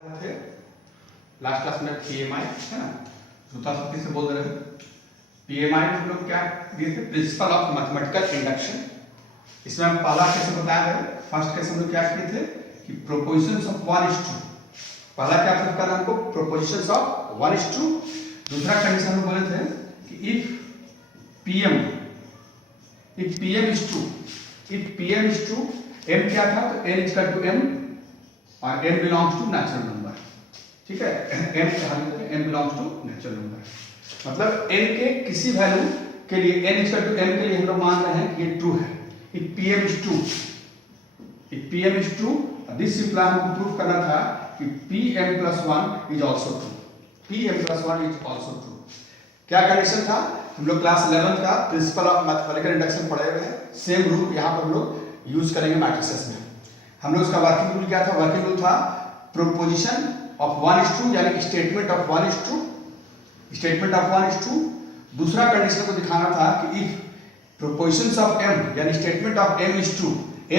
थे last class में PMI है ना, चौथा शक्ति से बोल रहे हैं। पीएमआई में हम लोग क्या दिए थे, प्रिंसिपल ऑफ मैथमेटिकल इंडक्शन। इसमें हम पहला केस बताया है, फर्स्ट केस हम लोग क्या किए थे कि प्रोपोजिशंस ऑफ 1:2। पहला क्या प्रूफ करना हमको, प्रोपोजिशंस ऑफ 1:2। दूसरा कंडीशन हम बोले थे कि इफ पीएम इज टू, एम क्या था तो n इक्वल टू m और n belongs to natural number. ठीक है, m belongs to natural number, मतलब n के किसी वैल्यू के लिए n इक्वल टू m के लिए हम लोग मान रहे हैं कि ये ट्रू है। If pm is true, this imply हमको प्रूफ करना था कि pm+1 is also true. pm+1 is also true. क्या कंडीशन था, हम लोग क्लास 11 का प्रिंसिपल ऑफ मैथमेटिकल इंडक्शन पढ़े हुए हैं। सेम रूल यहाँ पर हम लोग यूज करेंगे मैट्रिसेस में। हम लोग उसका वर्किंग रूल क्या था, वर्किंग रूल था प्रोपोजिशन ऑफ 1:2 यानी स्टेटमेंट ऑफ 1:2। दूसरा कंडीशन को दिखाना था कि इफ प्रोपोजिशंस ऑफ m यानी statement of m is true.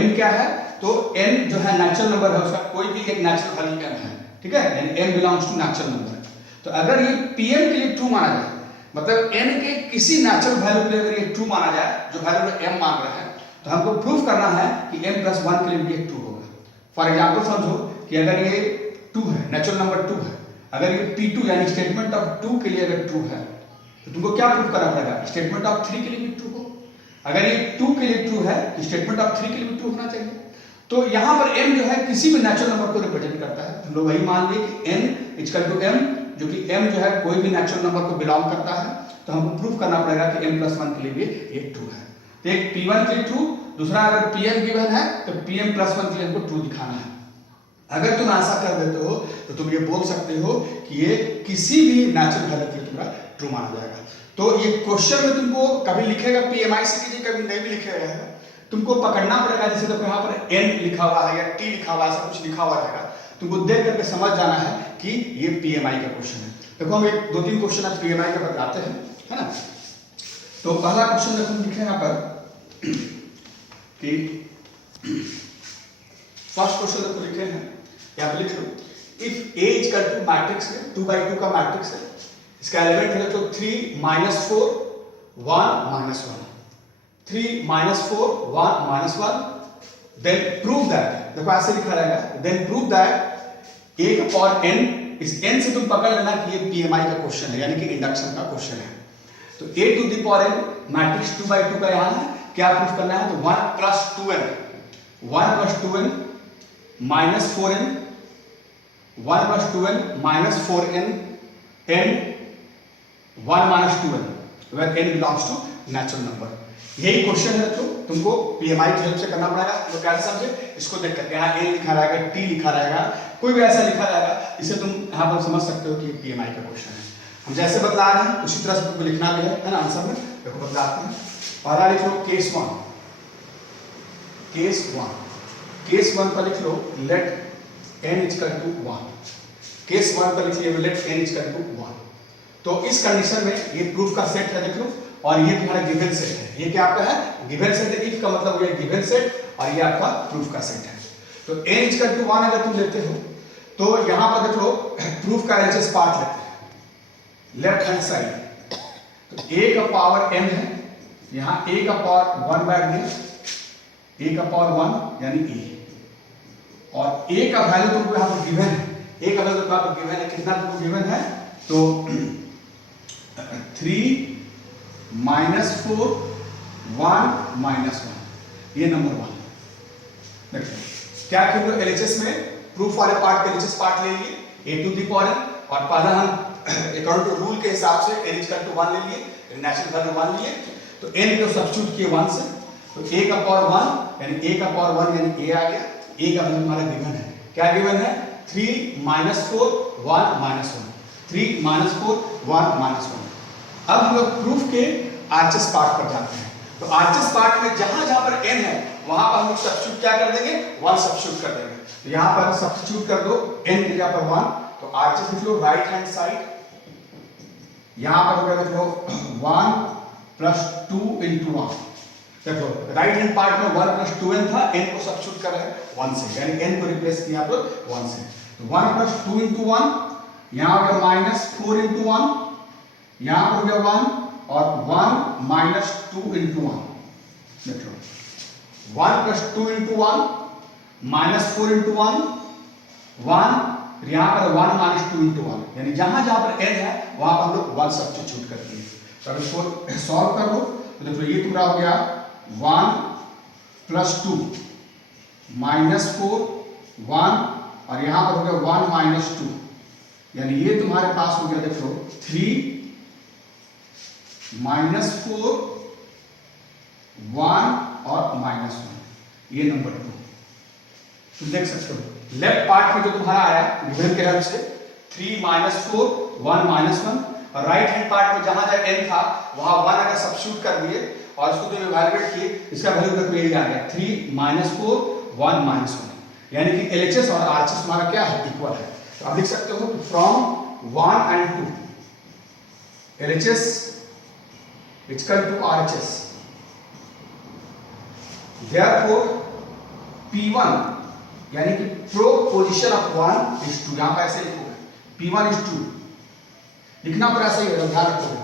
m क्या है तो n जो है नेचुरल नंबर है, उसका कोई भी एक नेचुरल वैल्यू m है। ठीक है, यानी m belongs to natural number. तो अगर ये pm के लिए ट्रू माना जाए, मतलब n के किसी नेचुरल वैल्यू के लिए अगर ये ट्रू माना जाए, जो वैल्यू में m मान रहा है, तो हमको प्रूफ करना है कि m+1 के लिए भी ये ट्रू होगा। फॉर एग्जांपल समझो कि अगर ये 2 है, नेचुरल नंबर 2 है, अगर ये p2 यानी स्टेटमेंट ऑफ 2 के लिए अगर ट्रू है तो तुमको क्या प्रूफ करना पड़ेगा, स्टेटमेंट ऑफ 3 के लिए भी ट्रू हो। अगर ये 2 के लिए ट्रू है तो स्टेटमेंट ऑफ 3 के लिए भी ट्रू होना चाहिए। तो यहाँ पर m जो है किसी भी नेचुरल नंबर को रिप्रेजेंट करता है। हम लोग वही मान लिए कि n इक्वल टू m, जो कि m जो है कोई भी नेचुरल नंबर को बिलोंग करता है, तो हमको प्रूफ करना पड़ेगा कि m+1 के लिए भी ये ट्रू है। तो एक p1 के लिए ट्रू, दूसरा अगर pm गिवन है तो pm+1 के लिए हमको ट्रू दिखाना है। अगर तुम ऐसा कर देते हो तो तुम ये बोल सकते हो कि ये किसी भी नेचुरल वैल्यू के लिए तुम्हारा ट्रू माना जाएगा। तो ये क्वेश्चन में तुमको कभी लिखेगा पीएमआई से कीजिए, कभी नहीं भी लिखेगा है, तुमको पकड़ना पड़ेगा। जैसे देखो यहाँ पर n लिखा हुआ है या t लिखा हुआ है, ऐसा कुछ लिखा हुआ रहेगा, तुमको देख करके समझ जाना है कि ये पीएमआई का क्वेश्चन है। देखो हम एक 2-3 क्वेश्चन आज पीएमआई का बताते हैं, है ना। तो पहला क्वेश्चन देखो हम लिखे यहाँ पर कि फर्स्ट क्वेश्चन देखो लिखे हैं, यहाँ पे लिख लो if a equal to matrix है, 2x2 का मैट्रिक्स है, इसका एलिमेंट है तो 3 - 4 1 - 1, 3 - 4 1 - 1, देन प्रूव दैट, देखो ऐसे लिखा रहेगा, देन प्रूव दैट a का पावर n, इस n से तुम पकड़ लेना कि ये पीएमआई का क्वेश्चन है, यानी कि इंडक्शन का क्वेश्चन है। तो a to the power n matrix 2x2 का यहाँ है, क्या प्रूफ करना है, तो 1 + 2n - 4n, 1 + 2n - 4n, n 1 - 2n, where n belongs to natural number। यही क्वेश्चन है, तो तुमको पीएमआई की हेल्प से करना पड़ेगा। तो कैसे समझे, इसको देख करके यहाँ n लिखा रहेगा, t लिखा रहेगा, कोई भी ऐसा लिखा रहेगा, इसे तुम यहाँ पर समझ सकते हो कि पीएमआई का क्वेश्चन है। हम जैसे बतला रहे हैं उसी तरह से तुमको लिखना भी है ना आंसर में। देखो बतलाते हैं, पहला लिख लो केस 1 पर लिख लो let n equal to 1। Case 1 पर लिखिए लेट n इक्वल टू 1। तो इस कंडीशन में ये प्रूफ का सेट है, देख लो, और ये तुम्हारा गिवन सेट है। ये क्या आपका है, गिवन सेट है। इफ का मतलब ये गिवन सेट और ये आपका प्रूफ का सेट है। तो n इक्वल टू 1 अगर तुम लेते हो तो यहां पर देख लो प्रूफ का एलएचएस पार्ट लेते हैं लेफ्ट हैंड साइड। तो a का पावर n है, यहां a का पावर 1 बैठ गया, a का पावर 1 यानी a, और a का वैल्यू तुमको यहां पर गिवन है, a का वैल्यू तुमको गिवन है, कितना तुमको गिवन है, तो 3 - 4 1 - 1, ये नंबर 1। देखो क्या किया एलएचएस में, प्रूफ वाले पार्ट के एलएचएस पार्ट ले लिए a to the power n, और पहला हम अकॉर्डिंग टू रूल के हिसाब से n इक्वल टू 1 ले लिए, नेचुरल वैल्यू 1 लिए, तो n को सब्स्टिट्यूट किए 1 से, तो a का पावर 1 यानी a का पावर 1 यानी a आ गया। a का वैल्यू हमारा गिवन है, क्या गिवन है, 3 - 4 1 - 1, 3 - 4 1 - 1। अब हम लोग प्रूफ के आरएचएस पार्ट पर जाते हैं। तो आरएचएस पार्ट में जहां जहां पर n है वहां पर हम लोग सब्स्टिट्यूट क्या कर देंगे, 1 सब्स्टिट्यूट कर देंगे। तो यहां पर सब्स्टिट्यूट कर दो n की जगह पर 1, तो आरएचएस लिख लो राइट हैंड साइड, यहां पर होगा देख लो 1 + 2 × 1। देखो राइट हैंड पार्ट में 1 + 2n था, n को सब्स्टिट्यूट कर रहे हैं 1 से, यानी n को रिप्लेस किया पर 1 से। तो 1 प्लस 2 इंटू 1, यहाँ हो गया माइनस 4 इंटू 1, यहाँ हो गया 1 और 1 माइनस 2 इंटू 1। देख लो 1 प्लस 2 इंटू 1 माइनस 4 इंटू 1, 1 यहाँ पर 1 माइनस 2 इंटू 1, यानी जहां जहां पर n है वहां पर हम लोग 1 सब्स्टिट्यूट करते हैं। तो अब इसको सॉल्व कर लो तो देखो ये तुम्हारा हो गया 1 प्लस 2 माइनस 4 1 और यहाँ पर हो गया 1 माइनस 2, यानी ये तुम्हारे पास हो गया देखो 3 माइनस 4 1 और माइनस 1, ये नंबर 2 तुम देख सकते हो। लेफ्ट पार्ट में जो तुम्हारा आया डिवीजन के हेल्प से 3 माइनस 4 1 माइनस 1, और राइट हैंड पार्ट में जहां जहां n था वहां 1 अगर सब्स्टिट्यूट कर दिए और इसको तुम इवैल्यूएट किए, इसका वैल्यू तक यही आ गया 3 माइनस 4 1 माइनस 1, यानी कि LHS और RHS हमारा क्या है, इक्वल है। तो आप लिख सकते हो from 1 and 2 LHS equal to RHS, therefore P1 यानी कि प्रोपोजिशन ऑफ 1 is 2, यहां पर ऐसे लिखोगे P1 is 2, लिखना पर ऐसे ही है, ध्यान रखोगे।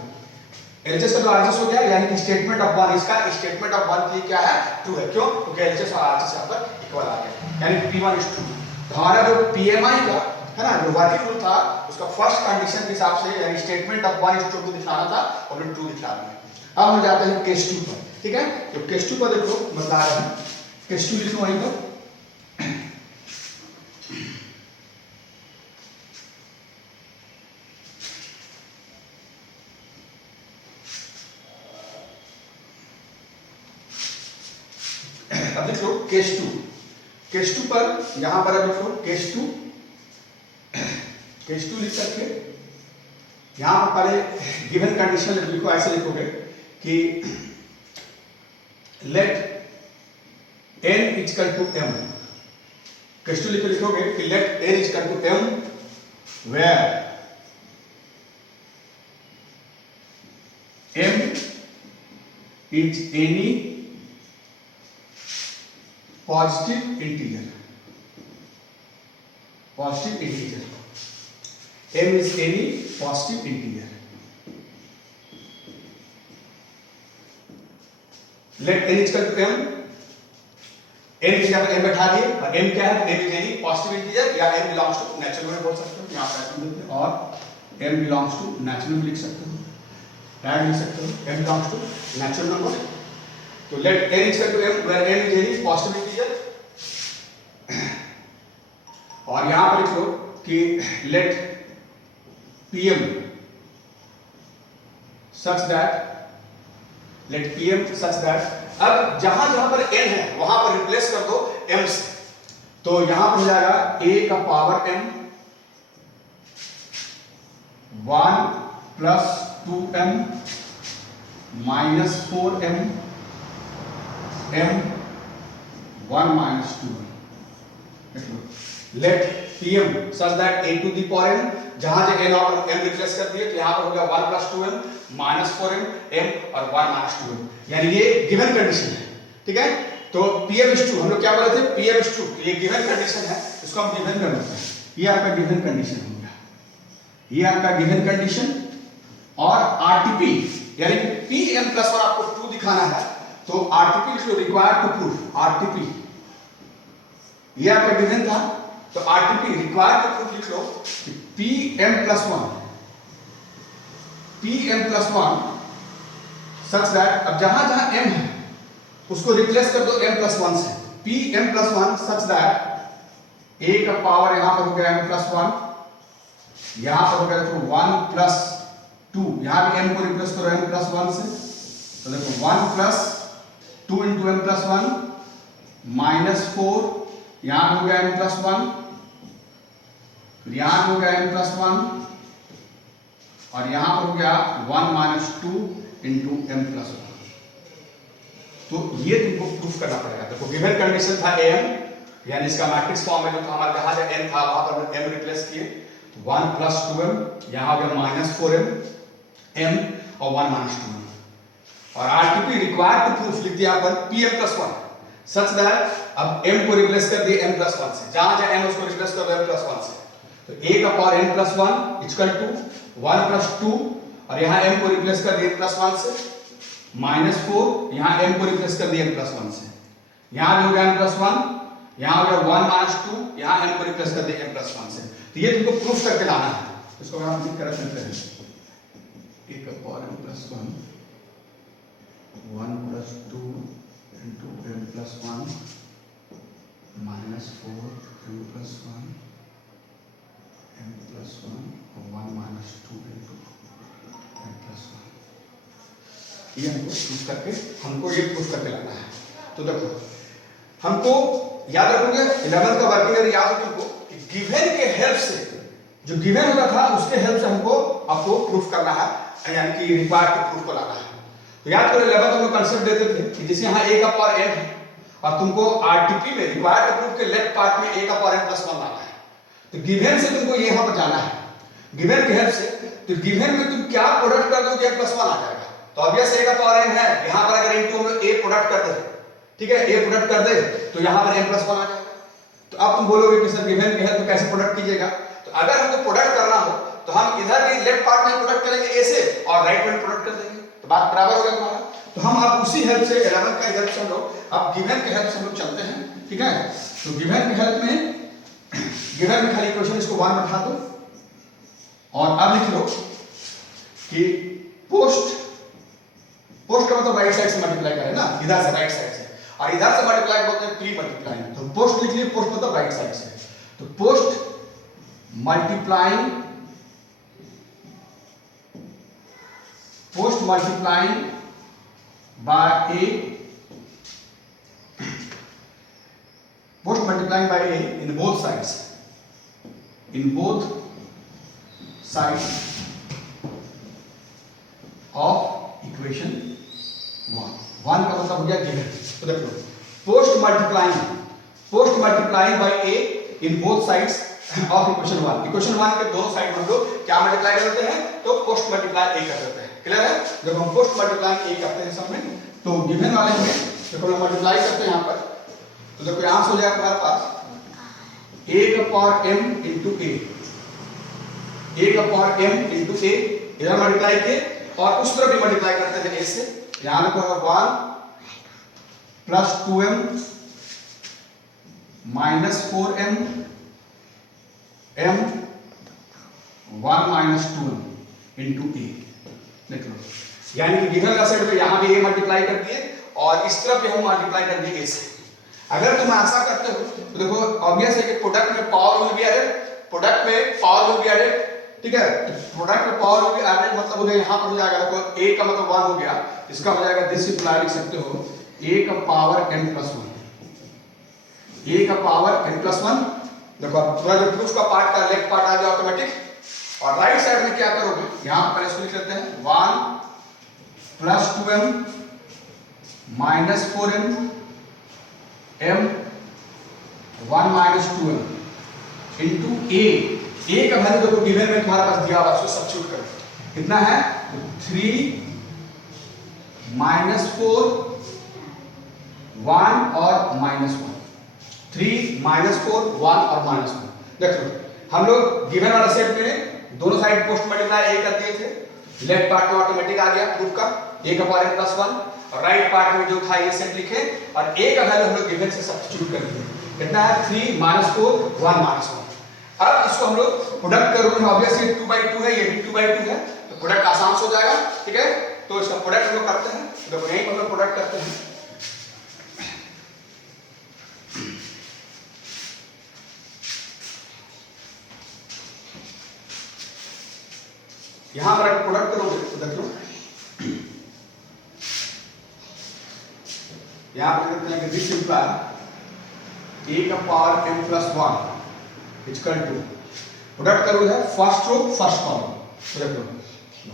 LHS का जो RHS हो गया यानी कि स्टेटमेंट ऑफ 1, इसका स्टेटमेंट ऑफ 1 की क्या है 2 है, क्यों, क्योंकि LHS और RHS यहां पर इक्वल आ गया, यानी P1 is 2। तो हमारा जो PMI का है ना जो वर्किंग रूल था उसका फर्स्ट कंडीशन के हिसाब से यानी स्टेटमेंट ऑफ 1 is 2 दिखाना था और हमने 2 दिखा दिया। अब हम जाते हैं केस 2 पर, ठीक है। तो केस 2 पर देखो बता रहे हैं, केस 2 लिखो वहीं पर। अब लिख लो केस 2, केस 2 पर यहां पर अब लिख लो केस 2, केस 2 लिख करके यहां पर पहले गिवन कंडीशन लिखो, ऐसे लिखोगे कि let n equal to m, case 2 लिखोगे कि let n equal to m where m is any positive integer, positive integer, m is any positive integer, let n equal to m, n की जगह m बैठा दिए और m क्या है, m is any positive integer या m belongs to natural में बोल सकते हो, यहाँ पर ऐसे लिखते हैं, और m belongs to natural में लिख सकते हो, डायरेक्ट लिख सकते हो m belongs to natural number। तो let n equal to m where n is any positive integer, और यहां पर लिख लो कि let pm such that अब जहां जहां पर n है वहां पर रिप्लेस कर दो m से, तो यहां पर हो जाएगा a का power m 1 plus 2m minus 4m m 1 minus 2m, let pm such that a to the power m, जहां जगह n और m रिप्लेस कर दिए तो यहां पर हो गया 1 plus 2m minus 4m m और 1 minus 2m, यानी ये गिवन कंडीशन है, ठीक है। तो pm is 2, हम लोग क्या बोले थे pm is 2, ये गिवन कंडीशन है, इसको हम गिवन कर लेते हैं, ये आपका गिवन कंडीशन हो गया, ये आपका गिवन कंडीशन। और RTP यानी कि pm plus 1 आपको 2 दिखाना है, तो RTP लिख लो, रिक्वायर्ड टू प्रूफ RTP, ये आपका गिवन था, तो RTP रिक्वायर्ड टू प्रूफ लिख लो PM plus 1 सच दैट अब जहां जहां m है उसको रिप्लेस कर दो m plus 1 से, PM plus 1 सच दैट a का पावर यहां पर हो गया m plus 1, यहां पर हो गया तो 1 plus 2, यहां भी m को रिप्लेस करो m plus 1 से, तो देखो 1 plus 2 into m plus 1 minus 4, यहां हो गया m plus 1, यहां हो गया m plus 1 और यहां पर हो गया 1 minus 2 into m plus 1। तो ये तुमको प्रूफ करना पड़ेगा। देखो गिवन कंडीशन था m, यानी इसका मैट्रिक्स फॉर्म में जो हमारा जहां जहां m था वहां पर हमने m रिप्लेस किए, 1 plus 2m, यहां हो गया minus 4m m और 1 minus 2m, और RTP रिक्वायर्ड टू प्रूफ लिख दिया पर PM plus 1 सच दैट अब m को रिप्लेस कर दिए m plus 1 से, जहां जहां m उसको रिप्लेस कर दो m plus 1 से, तो a का power n plus 1 equal to 1 plus 2 और यहाँ m को रिप्लेस कर दिए प्लस 1 से -4, यहाँ m को रिप्लेस कर दिए प्लस 1 से, यहाँ भी हो गया m प्लस 1, यहाँ हो गया 1 माइनस 2, यहाँ m को रिप्लेस कर दिए m प्लस 1 से। तो ये तुमको प्रूफ करके लाना है। इसको हम लिख कर रख लेते हैं a का power m plus 1 plus 2 into m plus 1 -4 m plus 1 m plus 1 और 1 माइनस 2 इंटू m प्लस 1। ये हमको प्रूफ करके ये प्रूफ करके लाना है। तो देखो हमको याद रखोगे 11th का वर्किंग एरिया याद हो तुमको कि गिवन के हेल्प से, जो गिवन होता था उसके हेल्प से हमको आपको प्रूफ करना है, यानी कि रिक्वायर्ड के प्रूफ को लाना है। तो याद करो 11th में कंसेप्ट देते थे कि जैसे यहाँ a का पावर n है और तुमको आरटीपी में रिक्वायर्ड प्रूफ के लेफ्ट पार्ट में a का पावर n प्लस 1 लाना है। तो गिवन से तुमको यहाँ पर जाना है, गिवन के हेल्प से। तो गिवन में तुम क्या प्रोडक्ट कर दोगे प्लस 1 आ जाएगा। तो ऑब्वियस a का पावर n है, यहाँ पर अगर इनटू हम a प्रोडक्ट कर दे, ठीक है, a प्रोडक्ट कर दे तो यहाँ पर m प्लस 1 आ जाएगा। तो अब तुम बोलोगे कि सर गिवन के हेल्प में कैसे प्रोडक्ट कीजिएगा। तो अगर हमको प्रोडक्ट करना हो तो हम इधर भी लेफ्ट पार्ट में प्रोडक्ट करेंगे a से और राइट में प्रोडक्ट कर देंगे, तो बात बराबर हो गया तुम्हारा। तो हम अब उसी हेल्प से 11 का हेल्प से हम लोग अब गिवन के हेल्प से हम लोग चलते हैं, ठीक है। तो गिवन के हेल्प में गिवन में खाली इक्वेशन इसको 1 बैठा दो और अब लिख लो कि पोस्ट का मतलब राइट साइड से मल्टीप्लाई करें ना, इधर से राइट साइड से, और इधर से मल्टीप्लाई बोलते हैं प्री मल्टीप्लाई। तो पोस्ट लिख लिए, पोस्ट मतलब राइट साइड से। तो post multiplying by a, post multiplying by a in both sides of equation 1 का मतलब हो गया गिवन। तो देखो post multiplying by a in both sides of equation 1, equation 1 के दोनों साइड हम लोग क्या मल्टीप्लाई कर देते हैं, तो पोस्ट मल्टीप्लाई a कर देते हैं। क्लियर है। जब हम पोस्ट मल्टीप्लाई a करते हैं सब में, तो गिवन वाले में देखो हम मल्टीप्लाई करते हैं यहाँ पर, तो देखो यहाँ से हो जाएगा हमारे पास a का पावर m इंटू a का पावर m इंटू a, इधर मल्टीप्लाई किए और उस तरफ भी मल्टीप्लाई करते हैं a से। यहाँ देखो 1 plus 2m minus 4m m 1 minus 2m into a। देख लो, यानी कि गिवन का सेट में यहां भी a मल्टीप्लाई कर दिए और इस तरफ भी हम मल्टीप्लाई कर दिए a से। अगर तुम ऐसा करते हो तो देखो ऑब्वियस है कि प्रोडक्ट में पावर विल बी एडेड, ठीक है। तो प्रोडक्ट में पावर विल बी एडेड मतलब हो गया यहाँ पर हो जाएगा, देखो a का मतलब 1 हो गया, इसका हो जाएगा दिस इंप्लाई लिख सकते हो a का पावर n प्लस 1, a का पावर n प्लस 1। देखो पूरा जो प्रूफ का पार्ट का लेफ्ट पार्ट आ गया ऑटोमेटिक, और राइट साइड में क्या करोगे, यहां पर इसको लिख लेते हैं 1 plus 2m minus 4m m 1 minus 2m into a का वैल्यू देखो गिवन में तुम्हारे पास दिया हुआ है, उसको सब्स्टिट्यूट करो, कितना है 3 माइनस 4 1 और माइनस 1, 3 माइनस 4 1 और माइनस 1। देखो हम लोग गिवन वाला सेट में दोनों साइड पोस्ट मल्टीप्लाई a कर दिए थे, लेफ्ट पार्ट में ऑटोमेटिक आ गया प्रूफ का a का पावर n प्लस 1, और राइट पार्ट में जो था ये सेट लिखे और a का वैल्यू हम लोग गिवन से सब्स्टिट्यूट कर दिए, कितना है 3 माइनस 4 1 माइनस 1। अब इसको हम लोग प्रोडक्ट करोगे, ऑब्वियसली 2/2 है, ये भी 2/2 है, तो प्रोडक्ट आसान से हो जाएगा, ठीक है। तो इसका प्रोडक्ट हम लोग करते हैं, देखो यहीं पर हम लोग प्रोडक्ट करते हैं। यहां पर प्रोडक्ट करोगे तो देख लो, यहां पर कहते हैं कि दिस इंप्लाई a का power m plus 1 equal to product करोगे फर्स्ट रो फर्स्ट कॉलम, तो देख लो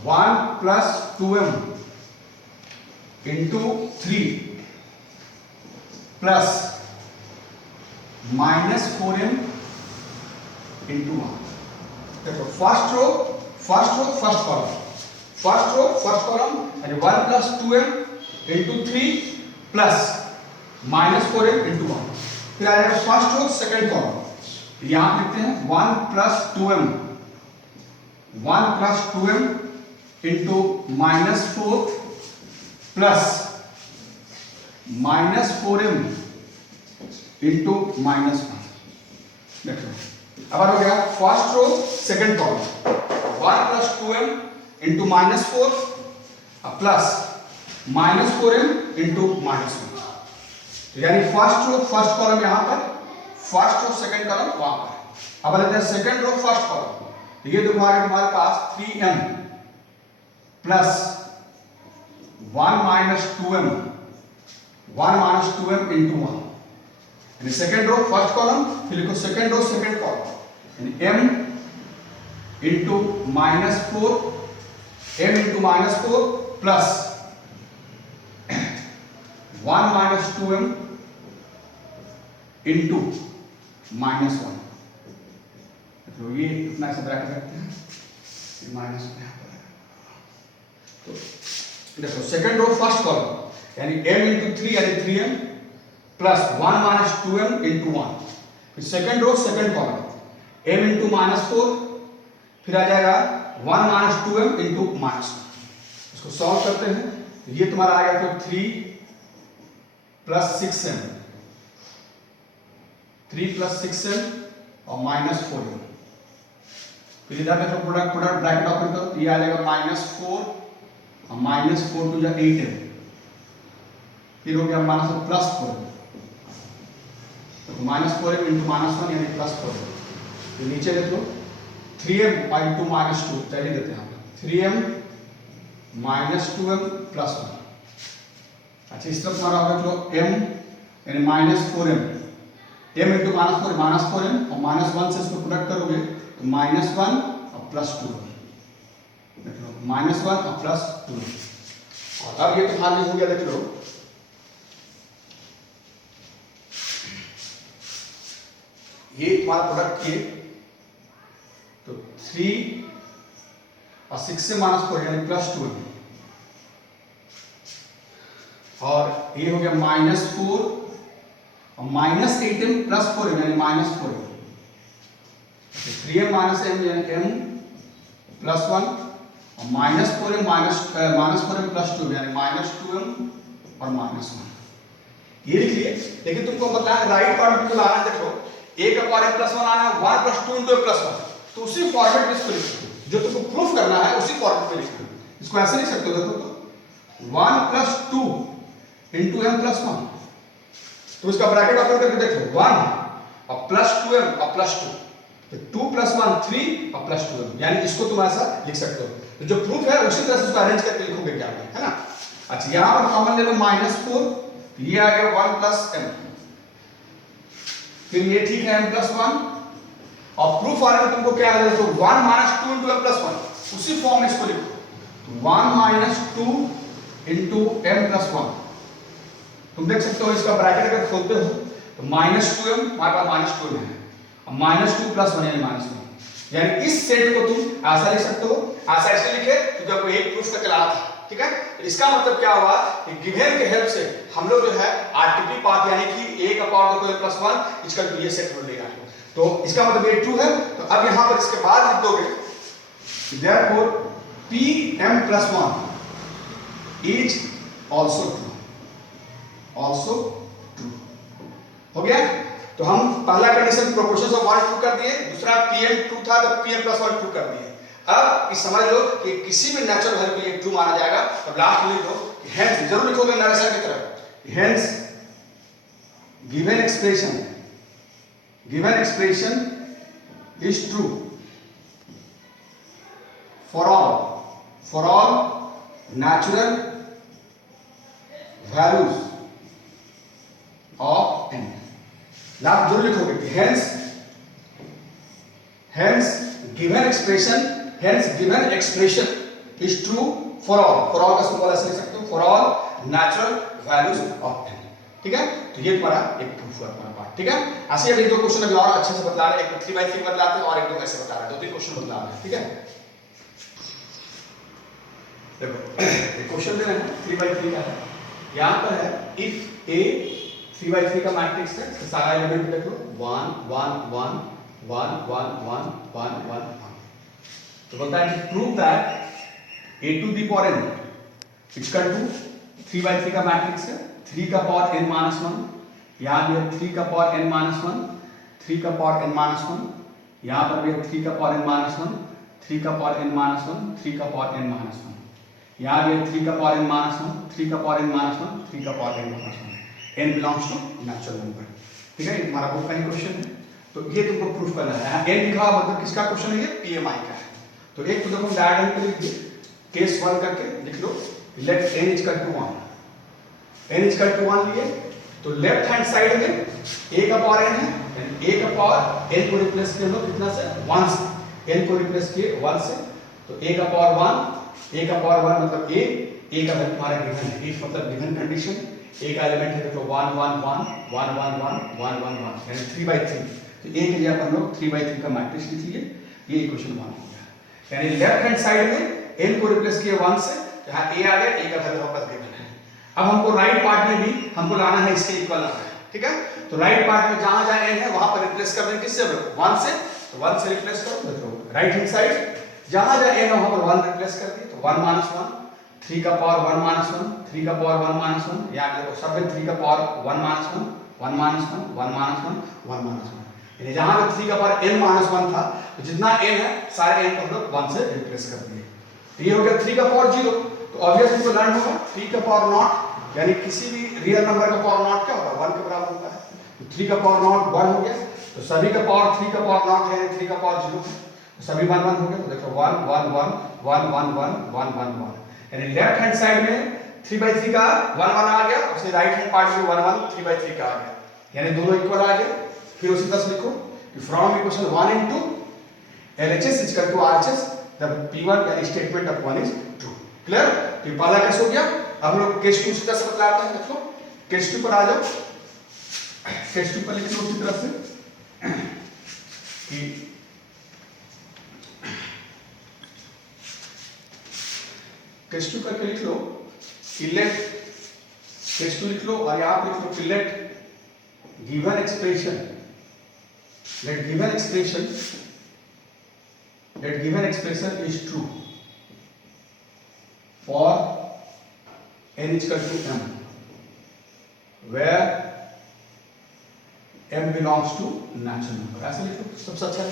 1 plus 2m into 3 plus minus 4m into 1। देखो फर्स्ट रो फर्स्ट कॉलम यानी 1 plus 2m into 3 plus minus 4m into 1। फिर आ जाएगा first row second column यहां लिखते हैं 1 plus 2m, 1 plus 2m into -4 plus -4m into -1। देखो अब हो गया first row second column, 1 plus 2m into -4 plus -4m into -1। यानी फर्स्ट रो फर्स्ट कॉलम यहां पर, फर्स्ट रो सेकंड कॉलम वहां पर। अब लेते हैं सेकंड रो फर्स्ट कॉलम, ये तुम्हारे पास 3m plus 1 minus 2m, 1 minus 2m into 1। यानी सेकंड रो फर्स्ट कॉलम, फिर लिखो सेकंड रो सेकंड कॉलम, यानी m into -4, m into -4 plus 1 minus 2m into -1। तो ये इतना ऐसे ब्रैकेट रखते हैं, माइनस में यहाँ पर। तो देखो सेकंड रो फर्स्ट कॉलम, यानी m इंटू 3 यानी 3m plus 1 minus 2m into 1। फिर second row second column, m into -4, फिर आ जाएगा 1 माइनस 2m इंटू -1। इसको सॉल्व करते हैं, तो ये तुम्हारा आ गया तो 3 प्लस 6m, 3 प्लस 6m और -4m। फिर इधर देखो प्रोडक्ट ब्रैकेट ओपन करो, ये आ जाएगा -4 और -4 टू जा 8m, फिर हो गया +4m, तो -4m इंटू -1 यानी +4m। तो नीचे देख लो 3m इंटू -2, चलिए देते हैं 3m -2m प्लस 1। अच्छा इस तरफ तुम्हारा होगा चलो m यानी -4m, m इंटू -4 -4m और -1 से इसको प्रोडक्ट करोगे तो -1 और +2, देख लो -1 और +2। और अब ये तो खाली हो गया, देख लो ये तुम्हारा प्रोडक्ट किए तो 3 और 6 से -4 यानी +2, और ये हो गया -4 और -8m प्लस 4m यानी -4m। 3m माइनस m यानी m प्लस 1 और -4m -4m प्लस 2 यानी -2m और -1। ये लिख लिए, लेकिन तुमको बताया राइट पार्ट में लाना, देखो a का पावर m प्लस 1 आना है, 1 प्लस 2 into a प्लस 1, तो उसी फॉर्मेट में इसको लिखो, जो तुमको प्रूफ करना है उसी फॉर्मेट में लिखो। इसको ऐसे लिख सकते हो, देखो तो 1 प्लस 2 into m प्लस 1, तो इसका ब्रैकेट ओपन करके देखो 1 और प्लस 2m और प्लस 2, तो 2 प्लस 1 3 और प्लस 2m, यानी इसको तुम ऐसा लिख सकते हो। तो जो प्रूफ है उसी तरह से इसको अरेंज करके लिखोगे क्या है ना। अच्छा यहां पर कॉमन ले लो -4, तो ये आ गया 1 प्लस m, फिर ये ठीक है m प्लस 1, और प्रूफ आने में तुमको क्या आ जाएगा, तो 1 माइनस 2 into m प्लस 1, उसी फॉर्म में इसको लिखो, तो 1 माइनस 2 into m प्लस 1। तुम देख सकते हो इसका ब्रैकेट अगर खोलते हो तो -2m हमारे पास -2m है और -2 प्लस 1 यानी -1, यानी इस सेट को तुम ऐसा लिख सकते हो। ऐसा इसलिए लिखे क्योंकि आपको एक प्रूफ करके लाना था, ठीक है। तो इसका मतलब क्या हुआ कि गिवन के हेल्प से हम लोग जो है आरटीपी पाथ यानी कि a का पावर देखो प्लस 1 इसका ये सेट हो लेगा, तो इसका मतलब ये ट्रू है। तो अब यहां पर इसके बाद लिख दोगे therefore pm plus 1 is also true, also true हो गया। तो हम पहला कंडीशन प्रोपोर्शंस ऑफ 1 ट्रू कर दिए, दूसरा pm ट्रू था तो pm प्लस 1 ट्रू कर दिए। अब इस समझ लो कि किसी भी नेचुरल वैल्यू के लिए ट्रू माना जाएगा। तो लास्ट में लिख दो हेंस, जरूर लिखोगे नरेशन की तरह, hence given expression is true for all natural values of n। लाभ जरूर लिखोगे कि hence given expression is true for all का सिंबल ऐसे लिख सकते हो, for all natural values of n, ठीक है। तो ये तुम्हारा एक प्रूफ हुआ तुम्हारा पार्ट, ठीक है। ऐसे अभी 2 क्वेश्चन अभी और अच्छे से बतला रहे हैं, एक 3/3 बतलाते हैं और एक 2 ऐसे बता रहे हैं, 2-3 क्वेश्चन बतला रहे हैं, ठीक है। देखो एक क्वेश्चन दे रहे हैं 3/3 का है, यहां पर है if a 3/3 का मैट्रिक्स है, तो सारा एलिमेंट देख लो 1 1 1 1 1 1 1 1 1। तो बोलता है prove that a to the power n equal to 3/3 का मैट्रिक्स है, 3 का पावर n माइनस 1, यहाँ भी है 3 का पावर n माइनस 1, 3 का पावर n माइनस 1, यहाँ पर भी है 3 का पावर n माइनस 1, 3 का पावर n माइनस 1, 3 का पावर n माइनस 1, यहाँ भी है 3 का पावर n माइनस 1, 3 का पावर n माइनस 1, 3 का power n minus 1। n belongs to natural number. ठीक है, ये तुम्हारा बुक का ही क्वेश्चन है, तो ये तुमको प्रूफ करना है। n लिखा हुआ मतलब किसका क्वेश्चन है, ये PMI का है। तो एक तो देखो डायग्राम पे लिख दिए, केस 1 करके लिख लो, let n equal to 1, n equal to 1 लिए तो लेफ्ट हैंड साइड में a का पावर n है, a का पावर n को रिप्लेस किए हम लोग कितना से 1 से, n को रिप्लेस किए 1 से, तो a का पावर 1, a का पावर 1 मतलब a का वैल्यू हमारा गिवन है, if मतलब गिवन कंडीशन, a का एलिमेंट है देखो 1 1 1 1 1 1 1 1 1 यानी 3/3, तो a के लिए अपन लोग 3/3 का मैट्रिक्स लिख लिए, ये इक्वेशन 1 हो गया। यानी लेफ्ट हैंड साइड में n को रिप्लेस किए 1 से, यहाँ a आ गया, a का वैल्यू वापस गिवन है। अब हमको राइट पार्ट में भी हमको लाना है, इसके इक्वल लाना है। ठीक है, तो राइट पार्ट में जहां जहां n है वहां पर रिप्लेस कर देंगे किससे, 1 से, तो 1 से रिप्लेस करो, देखो राइट हैंड साइड जहां जहां n है वहां पर 1 रिप्लेस कर दिए, तो 1 माइनस 1, 3 का पावर 1 माइनस 1, 3 का पावर 1 माइनस 1, यहाँ देखो सब में 3 का power 1 minus 1 1 minus 1 1 minus 1 1 minus 1, यानी जहां पे 3 का पावर n माइनस 1 था, तो जितना n है सारे n को हम लोग 1 से रिप्लेस कर दिए। तो ये हो गया 3 का पावर 0, तो ऑब्वियसली तो लर्न होगा 3 का पावर नॉट, यानी किसी भी रियल नंबर का पावर नॉट क्या होता है, 1 के बराबर होता है, तो 3 का पावर नॉट 1 हो गया, तो सभी का पावर 3 का पावर नॉट है, 3 का पावर 0 है, तो सभी 1 1 हो गए, तो देखो 1 1 1 1 1 1 1 1 1, यानी लेफ्ट हैंड साइड में 3/3 का 1 1 आ गया, उससे राइट हैंड पार्ट में 1 1 3/3 का आ गया, यानी दोनों इक्वल आ गए। फिर उसी तरह से लिखो कि from equation 1 into LHS is equal to RHS, the P1 यानी statement of 1 is true। Clear, तो पहला केस हो गया। अब लोग केस 2 से कैसे बतलाते हैं, देखो केस 2 पर आ जाओ, केस 2 पर लिख लो उसी तरह से कि केस 2 करके लिख लो कि लेट, केस 2 लिख लो और यहां पर लिख लो कि let given expression, let given expression is true for n equal to m, where m belongs to natural number। ऐसे लिखो सबसे अच्छा है,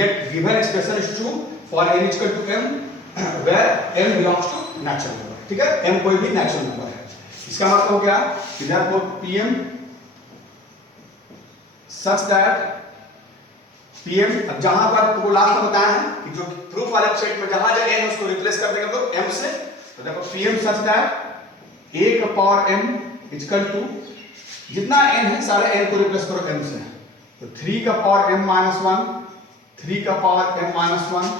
let given expression is true for n equal to m, where m belongs to natural number। ठीक है, m कोई भी natural number है, इसका मतलब हो गया इधर को pm such that PM, अब जहां पर तुमको लास्ट में बताया है कि जो प्रूफ वाले सेट में जहां जगह n उसको रिप्लेस कर देगा तो m से, तो देखो PM सच दैट a का पावर m इक्वल टू जितना n है सारे n को रिप्लेस करो m से, तो 3 का पावर m माइनस 1, 3 का पावर m माइनस 1,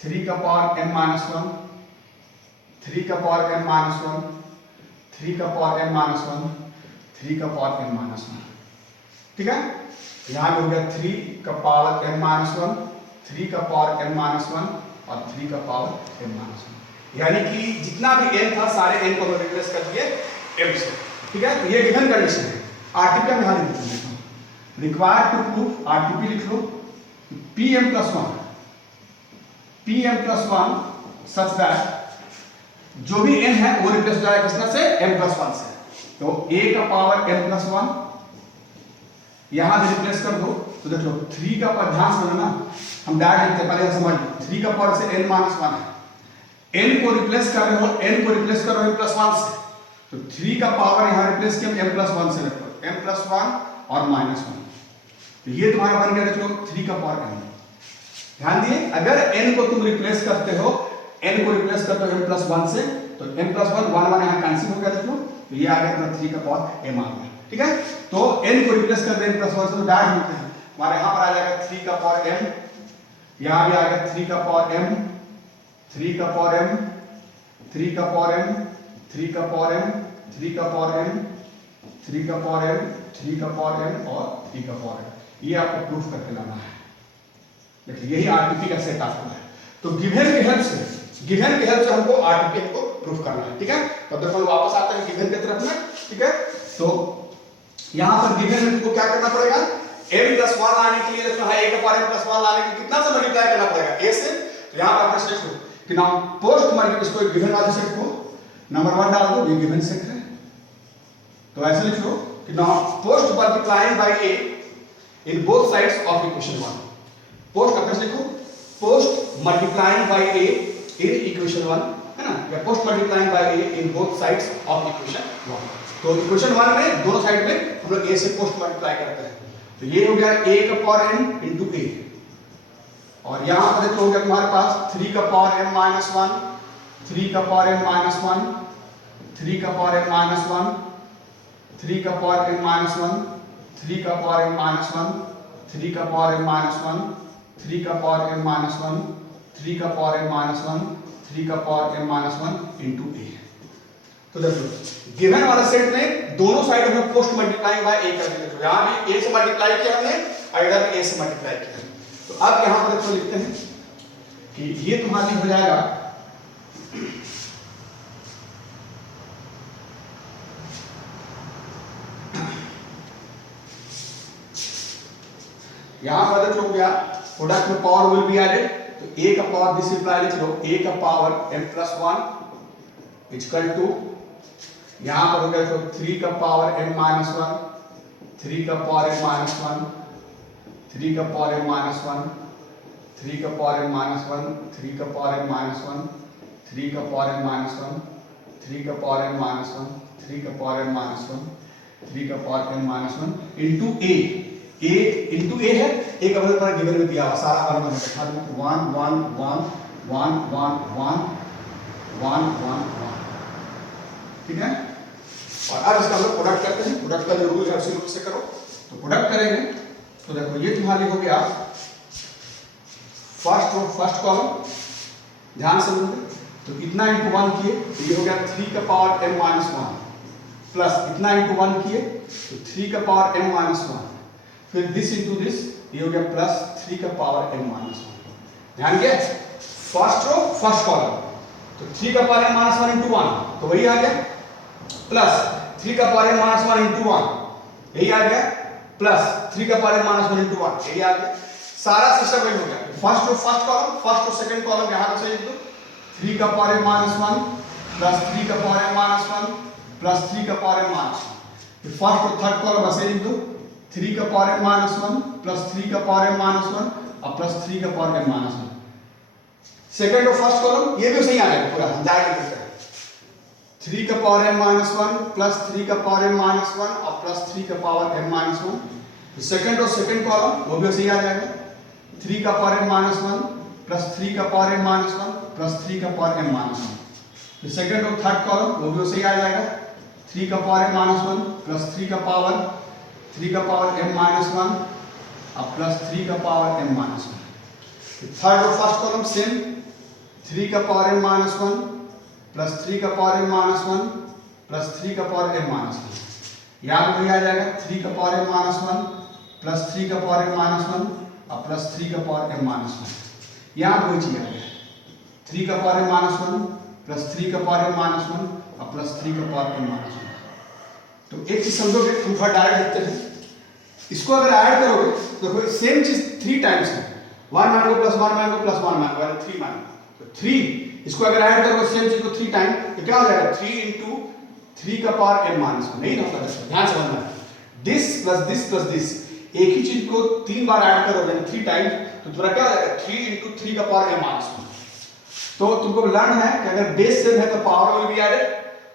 3 का पावर m माइनस 1, 3 का पावर m माइनस 1, 3 का पावर m माइनस 1, 3 का पावर m माइनस 1। ठीक है, यहाँ भी हो गया 3 का पावर m माइनस 1, 3 का पावर m माइनस 1 और 3 का पावर m माइनस 1, यानी कि जितना भी n था सारे n को हम रिप्लेस कर दिए m से। ठीक है, तो ये गिवन कंडीशन है। आरटीपी में यहाँ लिख दो, रिक्वायर्ड टू प्रूफ, आरटीपी लिख लो pm + 1 सच दैट जो भी n है वो रिप्लेस हो जाएगा किसना से, m + 1 से, तो a का पावर m + 1 यहां से रिप्लेस कर दो, तो देखो 3 का पावर, ध्यान से ना हम डायरेक्ट लिखते हैं, पहले समझ लो 3 का पावर से n - 1 है, n को रिप्लेस कर रहे हो, n को रिप्लेस कर रहे हो +1 से, तो 3 का पावर यहां रिप्लेस किया m + 1 से, रखो m + 1 और -1, तो ये तुम्हारा बन गया देख लो 3 का पावर n। ध्यान दिए, अगर n को तुम रिप्लेस करते हो, n को रिप्लेस करते हो m + 1 से, तो m + 1 1 1 यहां कैंसिल हो गया, देख लो, तो ये आ गया अपना 3 का पावर m आ गया। ठीक है, तो n को रिप्लेस कर दें +1 से, तो डायरेक्ट लिखते हैं हमारे यहां पर आ जाएगा 3 का पावर m, यहां भी आ गया 3 का पावर m, 3 का पावर m, 3 का पावर m, 3 का पावर m, 3 का पावर m, 3 का पावर m, 3 का पावर m और 3 का पावर m, ये आपको प्रूफ करके लाना है। देखिए यही आरटीपी का सेट आपका है, तो गिवन के हेल्प से हमको आरटीपी को प्रूफ करना है। ठीक है, तब तक हम वापस आते हैं गिवन की तरफ में। ठीक है, तो यहां पर गिवन में तुमको क्या करना पड़ेगा, m प्लस 1 लाने के लिए देखो a का पावर m प्लस 1 लाने के लिए कितना से मल्टीप्लाई करना पड़ेगा a से। तो यहां पर आप लिखो कि नाउ पोस्ट मल्टीप्लाई इसको गिवन वाले सेट को नंबर 1 डाल दो, ये गिवन सेट है। तो ऐसे लिख लो कि now post multiplying by a in both sides of equation 1। Post अपने लिखो post multiplying by a in equation 1 है ना, या post multiplying by a in both sides of equation 1। तो इक्वेशन 1 में दोनों साइड में हम लोग a से पोस्ट मल्टीप्लाई करते हैं। तो ये हो गया a का पावर m into a, और यहां पर देखो हो गया तुम्हारे पास 3 का पावर m minus 1, 3 का पावर m minus 1, 3 का पावर m minus 1, 3 का पावर m minus 1, 3 का पावर m minus 1, 3 का पावर m minus 1, 3 का पावर m minus 1, 3 का पावर m minus 1, 3 का power m minus 1 into a। तो देखो गिवन वाला सेट में दोनों साइड में पोस्ट मल्टीप्लाई बाय a कर दिया। यहां भी a से मल्टीप्लाई किया हमने, इधर भी a से मल्टीप्लाई किया। तो अब यहां पर देखो लिखते हैं कि ये तुम्हारी हो जाएगा यहां पर देखो हो गया प्रोडक्ट में पावर विल बी एडेड। तो a का पावर दिस सिंपल लिख लो a का power m plus 1 equal to यहां पर हो गया तो 3 का पावर m माइनस 1, 3 का पावर m माइनस 1, 3 का पावर m माइनस 1, 3 का पावर m माइनस 1, 3 का पावर m माइनस 1, 3 का पावर m माइनस 1, 3 का पावर m माइनस 1, 3 का पावर m माइनस 1, 3 का power m minus 1 into a। a into a है, a का मतलब पर गिवन में दिया हुआ सारा वाला मैंने लिखा दिया 1 1 1 1 1 1 1 1 1, ठीक है। और अब इसका हम लोग प्रोडक्ट करते हैं। प्रोडक्ट का जो रूल है उसी रूल से करो। तो प्रोडक्ट करेंगे तो देखो ये तुम्हारी हो गया फर्स्ट कॉलम, ध्यान से समझो। तो इतना इंटू 1 किए तो ये हो गया 3 का पावर m माइनस 1, प्लस इतना इंटू 1 किए तो 3 का पावर m माइनस 1, फिर दिस इंटू दिस ये हो गया प्लस 3 का पावर m माइनस 1। ध्यान दिया फर्स्ट कॉलम। तो 3 का पावर m माइनस 1 इंटू 1 तो वही आ गया, प्लस 3 का पावर m माइनस 1 इंटू 1 यही आ गया, प्लस 3 का पावर m माइनस 1 इंटू 1 यही आ गया। सारा सिस्टम वही हो गया। फर्स्ट कॉलम, फर्स्ट और सेकंड कॉलम यहां पर सही लिख दो। 3 का पावर m माइनस 1 प्लस 3 का पावर m माइनस 1 प्लस 3 का पावर m माइनस 1। फिर फर्स्ट और थर्ड कॉलम ऐसे लिख दो। 3 का पावर m माइनस 1 प्लस 3 का पावर m माइनस 1 और प्लस 3 का पावर m माइनस 1। सेकंड और फर्स्ट कॉलम ये भी सही आ जाएगा पूरा, डायरेक्ट लिखते हैं 3 का पावर m माइनस 1 प्लस 3 का पावर m माइनस 1 और प्लस 3 का पावर m माइनस 1। सेकंड और सेकंड कॉलम वो भी सही आ जाएगा 3 का पावर m माइनस 1 प्लस 3 का पावर m माइनस 1 प्लस 3 का पावर m माइनस 1। सेकंड और थर्ड कॉलम वो भी सही आ जाएगा 3 का पावर m माइनस 1 प्लस 3 का पावर m माइनस 1 और प्लस 3 का पावर m माइनस 1। थर्ड और फर्स्ट कॉलम सेम 3 का पावर m माइनस 1 प्लस 3 का पावर m माइनस 1 प्लस 3 का पावर m माइनस 1। यहाँ पर आ जाएगा 3 का पावर m माइनस 1 प्लस 3 का पावर m माइनस 1 और प्लस 3 का पावर m माइनस 1। यहाँ पर वही चीज आ गया 3 का पावर m माइनस 1 प्लस 3 का पावर m माइनस 1 और प्लस 3 का पावर m माइनस 1। तो एक चीज समझोगे, तुम थोड़ा डायरेक्ट लिखते हैं। इसको अगर ऐड करोगे तो देखो सेम चीज 3 टाइम्स है, 1 mango plus 1 mango plus 1 mango यानी 3 मैंगो। तो 3 इसको अगर ऐड करोगे सेम चीज को 3 टाइम तो क्या हो जाएगा 3 इंटू 3 का पावर m माइनस 1। नहीं होता है, ध्यान से समझना। दिस प्लस दिस एक ही चीज को 3 बार ऐड करोगे 3 टाइम्स तो तुम्हारा क्या हो जाएगा 3 इंटू 3 का पावर m माइनस 1। तो तुमको लर्न है कि अगर बेस सेम है तो पावर विल बी एडेड।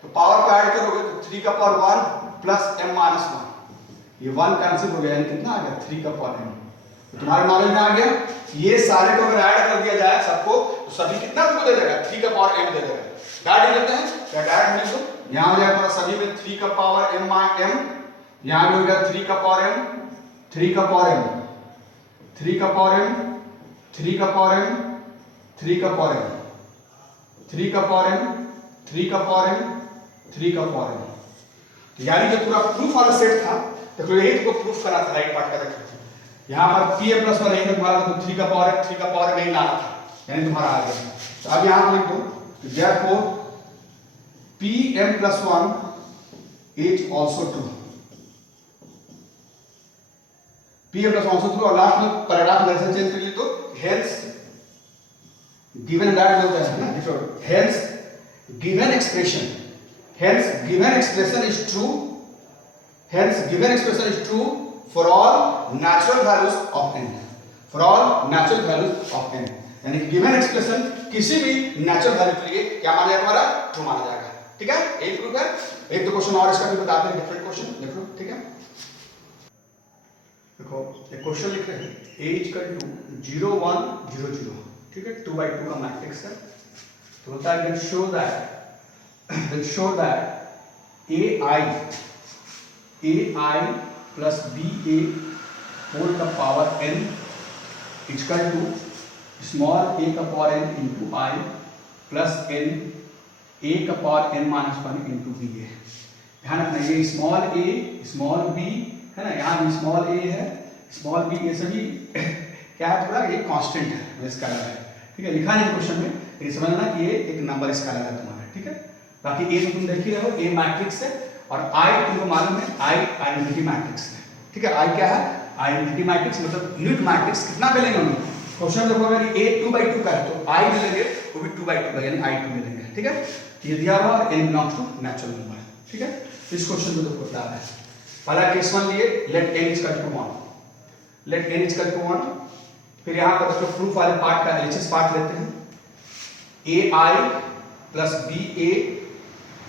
तो पावर को ऐड करोगे तो 3 का पावर 1 प्लस m माइनस 1, ये 1 कैंसिल हो गया यानी कितना आ गया 3 का पावर m। तो तुम्हारे नॉलेज में आ गया ये सारे को अगर ऐड कर दिया जाए सबको तो सभी कितना तुमको दे देगा 3 का पावर m दे देगा। डायरेक्ट लेते हैं क्या, डायरेक्ट लिख दो। यहां हो जाएगा सभी में 3 का पावर m यहां भी हो गया 3 का पावर m 3 का पावर m 3 का पावर m 3 का पावर m 3 का पावर m 3 का पावर m 3 का पावर m 3 का पावर m। तो यानी जो पूरा प्रूफ वाला सेट था देखो यही तुमको प्रूफ करना था राइट पार्ट का। देखो यहाँ पर p m प्लस 1 नहीं था तुम्हारा तो 3 का पावर नहीं लाना था यानी तुम्हारा आ गया। तो अब यहाँ पर लिख दो therefore p m plus 1 is also 2। P m plus one सूत्र और लास्ट में पैराग्राफ डायरेक्शन चेंज कर लिए तो हेंस गिवन दैट होता है ना, hence given expression, hence given expression is true, hence given expression is true for all natural values of n, for all natural values of n, यानी given expression किसी भी natural value के लिए क्या माना जाएगा, हमारा ट्रू माना जाएगा। ठीक है, एक प्रूफ है, एक दो क्वेश्चन और इसका भी बताते हैं, डिफरेंट क्वेश्चन देख लो। ठीक है, देखो एक क्वेश्चन लिख रहे हैं a इक्वल टू 0 1 0 0, ठीक है, 2 by 2 का मैट्रिक्स है। तो बोलता है show that ai plus ba whole का power n equal to small a का power n into i plus n a का power n minus 1 into ba। ध्यान रखना ये स्मॉल a स्मॉल b है ना, यहाँ भी स्मॉल a है स्मॉल b, ये सभी क्या है, थोड़ा ये कांस्टेंट है, स्केलर है। ठीक है, लिखा नहीं क्वेश्चन में, ये समझना कि ये एक नंबर स्केलर है तुम्हारा। ठीक है, बाकी ए तो तुम देख ही रहे हो, ए मैट्रिक्स है और आई तुमको मालूम है आई आइडेंटिटी मैट्रिक्स है। ठीक है, आई क्या है, आइडेंटिटी मैट्रिक्स मतलब यूनिट मैट्रिक्स। कितना पे लेंगे हम क्वेश्चन देखो, अगर ए 2 by 2 का है तो आई भी लेंगे, वो भी 2 by 2 का यानी आई 2 लेंगे। ठीक है, ये दिया हुआ और n belongs to natural number. ठीक है, तो इस क्वेश्चन को देखो क्या है, पहला केस वन लिए let n equal to 1, let n equal to 1, फिर यहाँ पर देखो प्रूफ वाले पार्ट का एलएचएस पार्ट लेते हैं, ai plus ba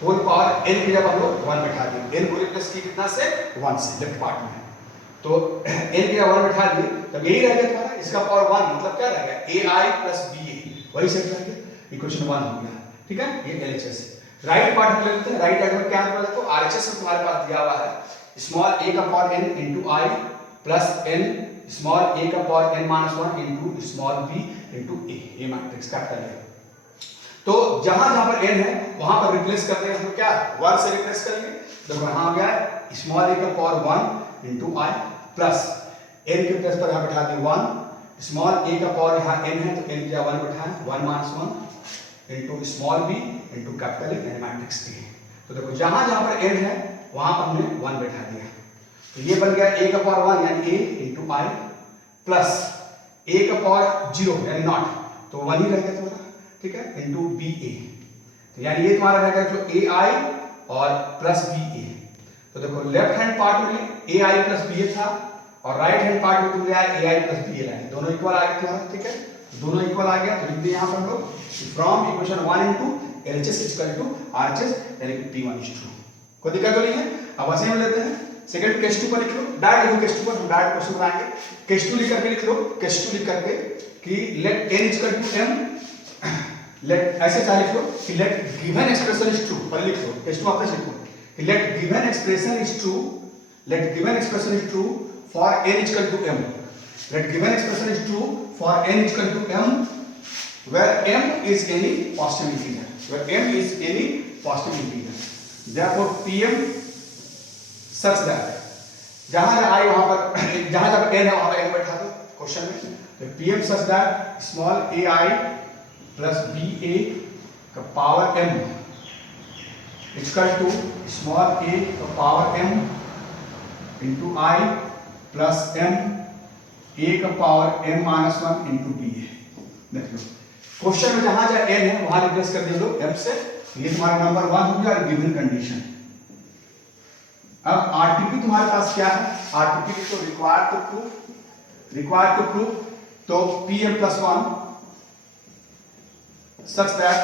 whole power n की जब हम लोग 1 बैठा दिए, n को रिप्लेस किया कितना से 1 से, लेफ्ट पार्ट में तो n की जब 1 बैठा दिए तब यही रह गया तुम्हारा, इसका पावर 1 मतलब क्या रह गया ai प्लस ba, वही सेट रह गया, इक्वेशन 1 हो गया। ठीक है, ये एलएचएस है। राइट पार्ट में लेते हैं, राइट हैंड में क्या है देखो, आरएचएस में तुम्हारे पास दिया हुआ है स्मॉल a का power n into i plus n small a का power n minus 1 into small b into a, ये मैट्रिक्स कैपिटल है। तो जहां जहां पर n है वहां पर रिप्लेस कर देंगे हम क्या, 1 से रिप्लेस करेंगे। देखो यहां आ गया स्मॉल a का power 1 into i plus n के प्लेस पर यहां बैठा दिए 1, स्मॉल a का पावर यहां n है तो n की जगह 1 बैठाएं, 1 minus 1 into small b into capital n matrix दी। तो देखो जहां जहां पर n है वहां पर हमने 1 बैठा दिया, तो ये बन गया a का पावर 1 यानी a into i plus a का पावर 0 यानी नॉट, तो 1 ही रह गया तुम्हारा। ठीक है, इंटू बी ए, तो यानी ये तुम्हारा रहेगा जो ए आई और प्लस बी ए। तो देखो लेफ्ट हैंड पार्ट में ए आई प्लस बी ए था और राइट हैंड पार्ट में तुम ले आए ए आई प्लस बी ए लाए, दोनों इक्वल आ गया तुम्हारा। ठीक है, दोनों इक्वल आ गया तो लिख दिए यहाँ पर हम लोग from equation 1 into LHS equal to RHS यानी कि p1 is true। कोई दिक्कत तो नहीं है। अब वैसे हम लेते हैं सेकंड केस 2 पर लिख लो, डायरेक्ट लिखो केस 2 पर, हम डायरेक्ट क्वेश्चन बनाएंगे। केस 2 लिख करके लिख लो, केस 2 लिख करके कि let n equal to m, let ऐसे चाहे लिख लो कि let given expression is true, पहले लिख लो केस 2 आपने लिखो कि let given expression is true, let given expression is true for n equal to m, let given expression is true for n equal to m where m is any positive integer, where m is any positive integer, therefore pm such that जहां आई वहां पर जहां जब n है वहां पर m बैठा दो क्वेश्चन में, तो pm such that small ai plus B A का power m equal to small a का power m into i plus m a का power m minus 1 into B A. देख लो क्वेश्चन में जहां जहां n है वहां रिप्लेस कर दे लो m से, ये तुम्हारा नंबर 1 हो गया गिवन कंडीशन। अब आरटीपी तुम्हारे पास क्या है, आरटीपी तो required to proof, required to proof तो pm प्लस 1 सच दैट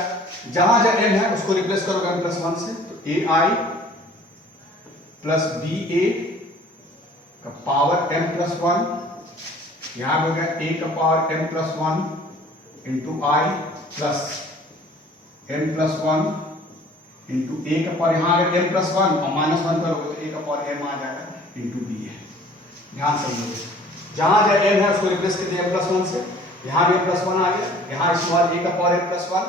जहां जहां n है उसको रिप्लेस करोगे m प्लस 1 से, तो ए आई प्लस बी ए का पावर m प्लस 1, यहां हो गया a का power m plus 1 into i plus m plus 1 into a का पावर, यहां अगर m प्लस 1 और माइनस 1 करोगे तो a का पावर m आ जाएगा इंटू बी ए। ध्यान से जहां जहां m है उसको रिप्लेस कर दिया m प्लस 1 से, यहाँ भी m प्लस 1 आ गया, यहाँ स्मॉल a का पावर m प्लस 1,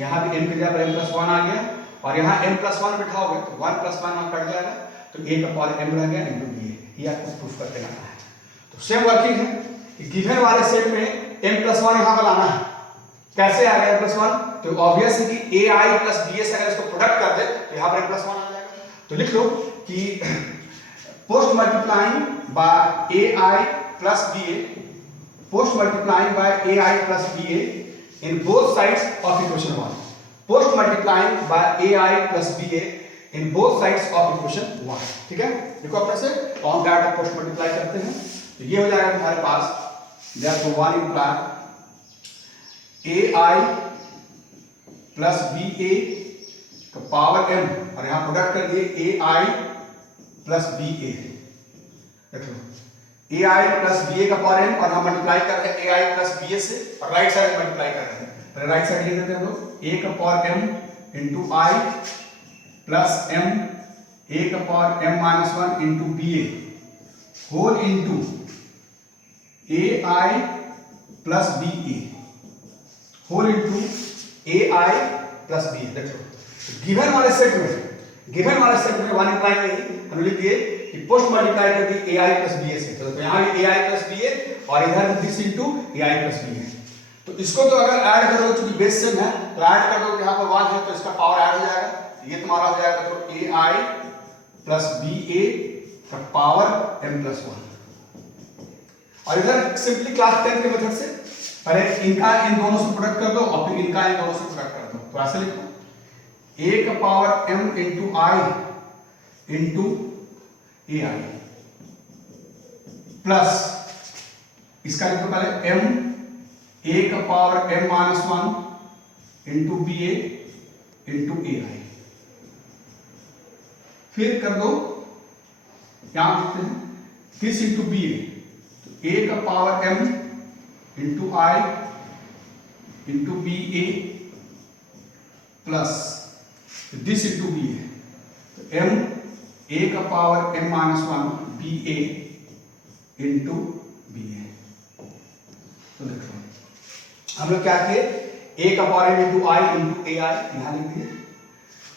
यहाँ भी m की जगह पर m प्लस 1 आ गया और यहाँ m प्लस 1 बिठाओगे तो 1 प्लस 1 वहाँ कट जाएगा तो a का पावर m रह गया इंटू बी ए। ये आपको प्रूफ करके लाना है। तो सेम वर्किंग है कि गिवन वाले सेट में m प्लस 1 यहाँ पर लाना है। कैसे आ गया m प्लस 1, तो ऑब्वियस है कि a i plus b s अगर इसको प्रोडक्ट कर दे तो यहाँ पर m प्लस 1 आ जाएगा। तो लिख लो कि post multiplying by a i plus BA, post multiplying by AI plus BA in both sides of equation 1. Post multiplying by AI plus BA in both sides of equation 1. ठीक है, देखो अपने से ऑन दैट पोस्ट मल्टीप्लाई करते हैं तो ये हो जाएगा तुम्हारे पास therefore 1 imply AI plus BA का पावर m और यहाँ प्रोडक्ट कर दिए AI plus BA। देखो AI plus BA का पावर m और हम मल्टीप्लाई कर रहे हैं AI plus BA से और राइट साइड मल्टीप्लाई कर रहे हैं। पहले राइट साइड लिख देते हैं हम लोग A का power m into I plus m A का power m minus 1 into BA whole into AI plus BA whole into AI plus BA। देखो गिवन वाले सेट में 1 इम्प्लाई नहीं हम लिख दिए कि पोस्ट मल्टीप्लाई कर दी AI plus BA से, तो यहाँ भी AI plus BA और इधर this into AI plus BA। तो इसको तो अगर ऐड करोगे क्योंकि बेस सेम है तो ऐड कर दो, यहाँ पर 1 है तो इसका पावर ऐड हो जाएगा, ये तुम्हारा हो जाएगा तो AI plus BA का पावर m plus 1। और इधर सिंपली क्लास 10 के मेथड से पहले इनका इन दोनों से प्रोडक्ट कर दो और फिर इनका इन दोनों से प्रोडक्ट कर दो, तो ऐसे लिखो A का power m into I into AI plus इसका लिखो पहले m A का power m minus 1 into BA into AI, फिर कर दो यहां लिखते हैं दिस into BA, तो A का power m into I into BA plus this into BA, तो m A का power m minus 1 BA into BA। तो देखो हम लोग क्या किए A का power m into I into AI यहाँ लिख दिए,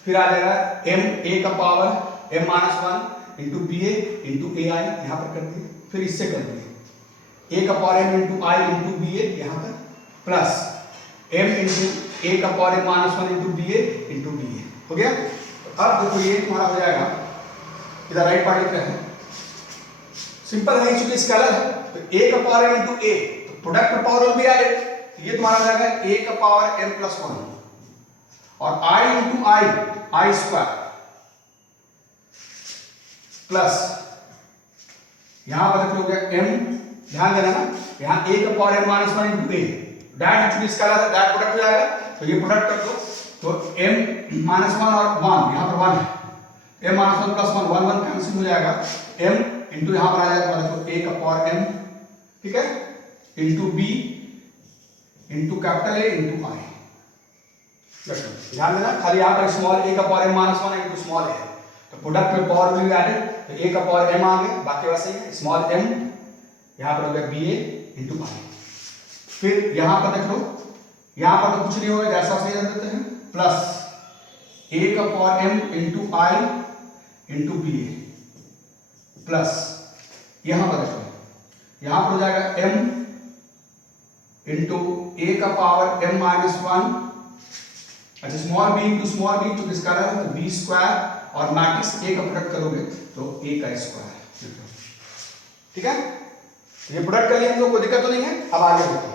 फिर आ जाएगा m A का power m minus 1 into BA into AI यहाँ पर कर दिए, फिर इससे कर दिए A का power m into I into BA यहाँ पर प्लस m into A का power m minus 1 into BA into BA हो गया। तो अब देखो ये तुम्हारा हो जाएगा, इधर राइट पार्ट लिख रहे हैं, सिंपल है क्योंकि स्केलर है तो A का पावर m into A तो प्रोडक्ट का पावर will be added, तो ये तुम्हारा हो जाएगा A का पावर m plus 1 और I into I square plus यहां पर देख लो क्या m, ध्यान देना ना यहाँ A का power m minus 1 into A that क्योंकि स्केलर है दैट प्रोडक्ट हो जाएगा, तो ये प्रोडक्ट कर दो तो m minus 1 और 1 यहाँ पर 1 है m minus 1 plus 1 1 1 कैंसिल हो जाएगा, m इंटू यहाँ पर आ जाएगा देखो A का पावर m, ठीक है, into B into capital A into I। ध्यान देना खाली यहाँ पर स्मॉल a का power m minus 1 into small a है तो प्रोडक्ट में पावर भी एडेड, तो a का पावर m आ गया, बाकी वैसे ही है स्मॉल m यहाँ पर हो गया BA इंटू I। फिर यहाँ पर देख लो यहाँ पर तो कुछ नहीं होगा जैसा सही रख देते हैं प्लस a का power m into I into BA plus यहाँ पर देखो यहाँ पर हो जाएगा m इंटू a का पावर m minus 1, अच्छा small b into small b तो किसका है तो b स्क्वायर और मैट्रिक्स a का प्रोडक्ट करोगे तो a का स्क्वायर, ठीक है। ये प्रोडक्ट कर लिए हम लोग, कोई दिक्कत तो नहीं है। अब आगे देखो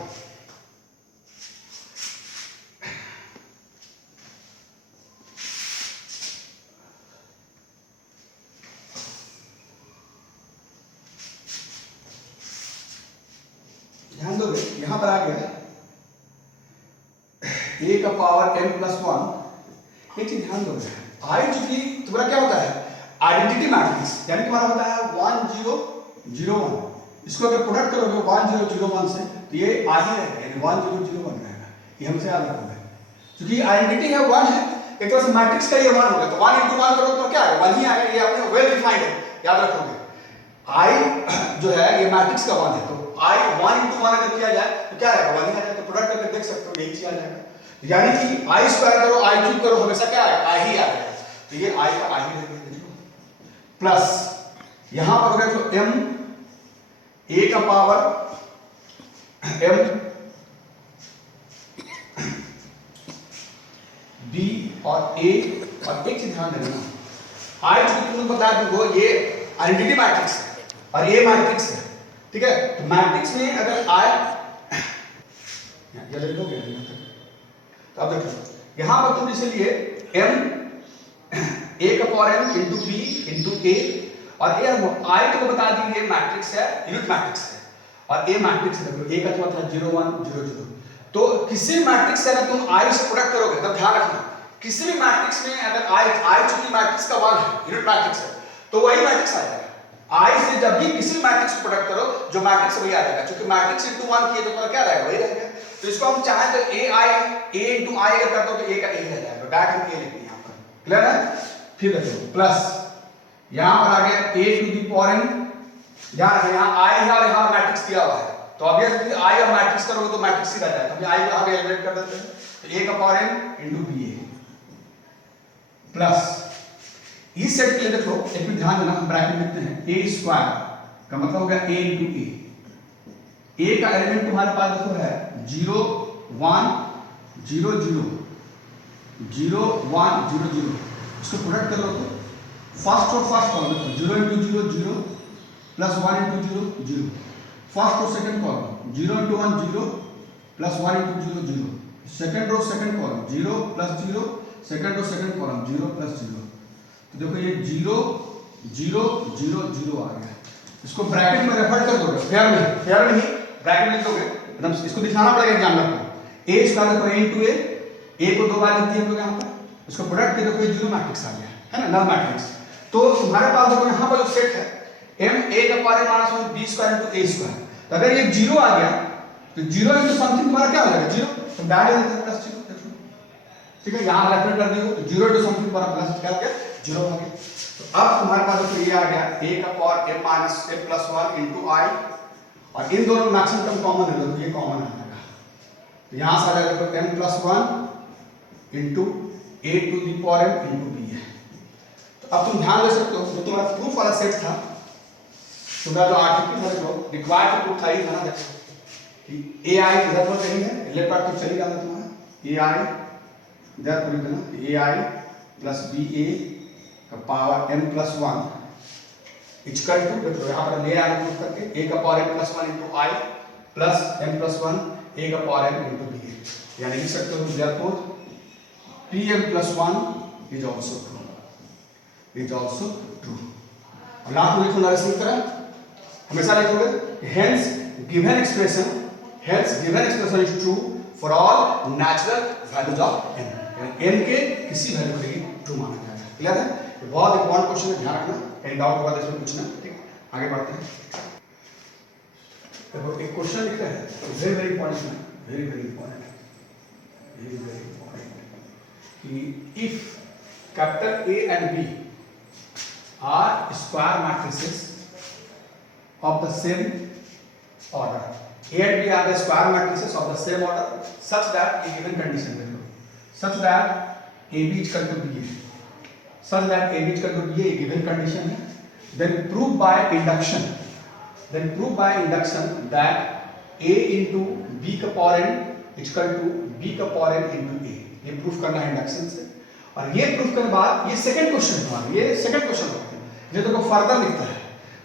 ध्यान दोगे यहां पर आ गया a का पावर m plus 1, एक चीज ध्यान दोगे I चूंकि तुम्हारा क्या होता है आइडेंटिटी मैट्रिक्स, यानी तुम्हारा होता है 1 0 0 1, इसको अगर प्रोडक्ट करोगे 1 0 0 1 से तो ये आ ही रहेगा यानी 1 0 0 1 रहेगा, ये हमसे याद रखोगे क्योंकि आइडेंटिटी है 1 है, एक तरह से मैट्रिक्स का ये 1 होगा तो 1 into 1 करोगे तो क्या है 1 ही आएगा, ये आपने वेल डिफाइंड है याद रखोगे। I जो है ये मैट्रिक्स का 1 है तो I 1 into 1 अगर किया जाए तो क्या रहेगा 1 ही आ जाएगा, तो प्रोडक्ट करके देख सकते हो यही चीज आ जाएगा, यानी कि I स्क्वायर करो I क्यूब करो हमेशा क्या आएगा I ही आएगा, तो ये I का I ही रहेगा प्लस यहां पर देख लो m a का पावर m b और a, और एक चीज ध्यान देना I जो तुमने बताया तुमको ये आइडेंटिटी मैट्रिक्स है और A मैट्रिक्स है ठीक है। तो मैट्रिक्स में अगर आई ये लिखोगे यहाँ तक, तो अब देखो यहाँ पर तुम जैसे लिए m a का power m into b into a, और ये आई को बता दी ये मैट्रिक्स है, यूनिट मैट्रिक्स है, और a मैट्रिक्स है। देखो a का तो था 0 1 0 0, तो किसी भी मैट्रिक्स से अगर तुम i से प्रोडक्ट करोगे तब ध्यान रखना किसी भी मैट्रिक्स में अगर i चूंकि मैट्रिक्स का 1 है, यूनिट मैट्रिक्स है, तो वही मैट्रिक्स आ जाएगा। i से जब भी किसी भी मैट्रिक्स को प्रोडक्ट करो जो मैट्रिक्स वही आ जाएगा, क्योंकि मैट्रिक्स इंटू 1 किए तो क्या रहेगा, वही रहेगा। तो इसको हम चाहें तो a इंटू आई अगर कर दो तो a का a रह जाएगा, डायरेक्ट हम a लिखते हैं यहाँ पर, क्लियर है। फिर देखो प्लस यहाँ पर आ गया a to the power n, यहाँ i है और यहाँ मैट्रिक्स दिया हुआ है, तो ऑब्वियसली i और मैट्रिक्स करोगे तो मैट्रिक्स ही रह जाएगा, तो हम i को आगे एलिमिनेट कर देते हैं, तो a का power n into ba plus इस सेट के लिए देखो एक भी ध्यान देना, हम ब्रैकेट लिखते हैं a स्क्वायर का मतलब हो गया a इंटू a का एलिमेंट तुम्हारे पास देखो है 0 1 0 0 0 1 0 0, इसको प्रोडक्ट करो तो फर्स्ट और first column 0 into 0 0 plus 1 into 0 0, first और second column 0 into 1 0 plus 1 into 0 0, second row second column 0 plus 0, second row second column 0 plus 0, तो देखो ये 0 0 0 0 आ गया। इसको ब्रैकेट में रेफर कर दोगे, फेयर में ही ब्रैकेट लिख दोगे, एकदम इसको दिखाना पड़ेगा एग्जाम्पल को। a स्क्वायर देखो a इंटू a को 2 बार लिखते हैं हम लोग यहाँ पर, इसको प्रोडक्ट के देखो ये 0 मैट्रिक्स आ गया है ना, नल मैट्रिक्स। तो तुम्हारे पास देखो यहाँ पर जो सेट है m a का power minus 1 b square into a square, तो अगर ये 0 आ गया तो 0 इंटू समथिंग तुम्हारा क्या हो जाएगा 0, तो डायरेक्ट प्लस 0, ठीक है, यहाँ रेफर कर दियो तो 0 इंटू समथिंग तुम्हारा प्लस क्या हो गया 0 आ गया। तो अब तुम्हारे पास देखो ये आ गया a का power m minus m plus 1 into i, और इन दोनों मैक्सिमम टर्म कॉमन है तो ये कॉमन आ जाएगा, तो यहाँ से आ जाएगा m plus 1 into a to the power m into b है। तो अब तुम ध्यान दे सकते हो जो तुम्हारा प्रूफ वाला सेट था, तुम्हारा जो आर्टिकल था जो रिक्वायर्ड प्रूफ था ही था ना, देखो कि ai इधर पर कहीं है, लेफ्ट पार्ट तो चली जाता तुम्हारा ai इधर पर लिखना ai प्लस ba का power m plus 1 equal to, देखो यहाँ पर ले आगे प्रूफ करके a का power m plus 1 into i plus m plus 1 a का पावर m इंटू ba, यानी लिख सकते हो therefore pm plus 1 is also true. और लास्ट में लिखो नरेशन की तरह हमेशा लिखोगे hence given expression is true for all natural values of n, यानी n के किसी वैल्यू के लिए ट्रू माना जाएगा। क्लियर है, ये बहुत इंपॉर्टेंट क्वेश्चन है, ध्यान रखना, कहीं डाउट होगा तो इसमें पूछना, ठीक है। आगे बढ़ते हैं, देखो एक क्वेश्चन लिखा है वेरी वेरी इंपॉर्टेंट है, वेरी वेरी इंपॉर्टेंट कि if capital A and B are square matrices of the same order, A and B are the square matrices of the same order such that a given condition, such that AB is equal to BA, such that AB is equal to BA a given condition है, then prove by induction that A into B का power n is equal to B का power n into A, ये proof करना है induction से। और ये proof करने बाद ये सेकंड क्वेश्चन है, ये सेकंड क्वेश्चन होता है जो देखो फर्दर लिखता है,